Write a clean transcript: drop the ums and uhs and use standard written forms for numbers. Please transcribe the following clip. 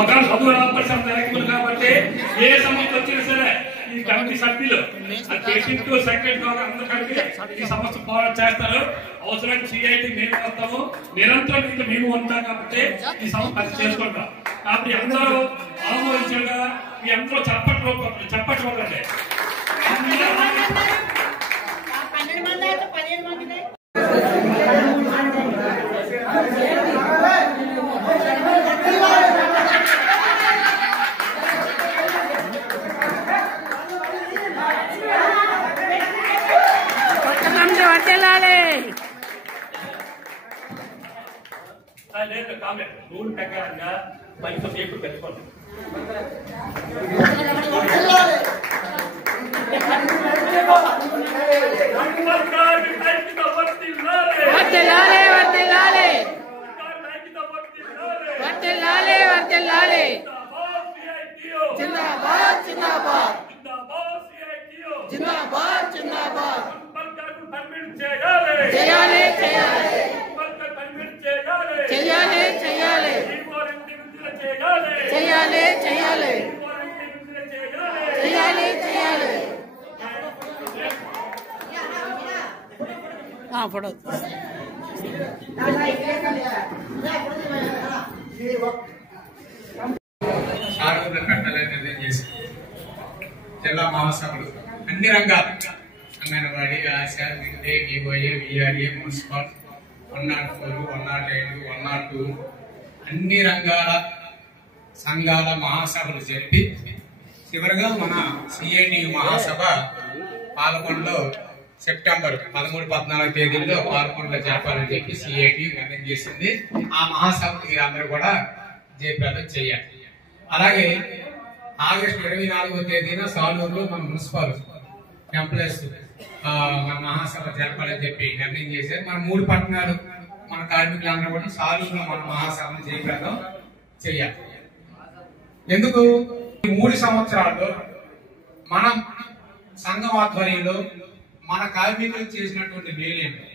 ఒకవేళ చదువు రాపర్సెంట్ ఎలక్టిబుల్ కాబట్టి ఏ సమస్య వచ్చినా సరే ఈ కమిటీ సభ్యులు సెక్రటరీ అందరూ కలిపి ఈ సమస్య పోరాటం చేస్తారు. అవసరమైన సిఐటి మేము వస్తాము, నిరంతరం ఇంకా మేము ఉంటాం కాబట్టి ఈ సమస్య అది చేసుకుంటాం. కాబట్టి అందరూ ఆమోదించారు కదా, మీ అందరూ చెప్పట్లేదు. లేదు కామెంట్ రూల్ ప్రకారంగా మంచి సేపు తెచ్చుకోండి. ఫోటో పెట్టాలని నిర్ణయం చేసి జిల్లా మహాసభలు అన్ని రంగాలు అంగన్వాడీ, ఆశ, మిడ్డే, వివోఏ, విఆర్ఏ, మున్సిపల్ 104, 108, 102 అన్ని రంగాల సంఘాల మహాసభలు జరిపి చివరిగా మన సిఐటియు మహాసభ పాల్గొనలో సెప్టెంబర్ 13, 14 తేదీల్లో పాల్గొనలో జరపాలని చెప్పి సిఐటియు నిర్ణయం చేసింది. ఆ మహాసభ మీరందరూ కూడా జయప్రదం చేయాలి. అలాగే ఆగస్టు 24వ తేదీన సాలూరులో మన మున్సిపల్ ఎంప్లాయీస్ మన మహాసభ జరపాలని చెప్పి నిర్ణయం చేశారు. మన 3 పట్టణాలు మన కార్మికులందరూ కూడా సాలూరులో మన మహాసభను జయప్రదం చేయాలి. ఎందుకు ఈ 3 సంవత్సరాల్లో మనం సంఘం ఆధ్వర్యంలో మన కార్మికులకు చేసినటువంటి మేలేంటి,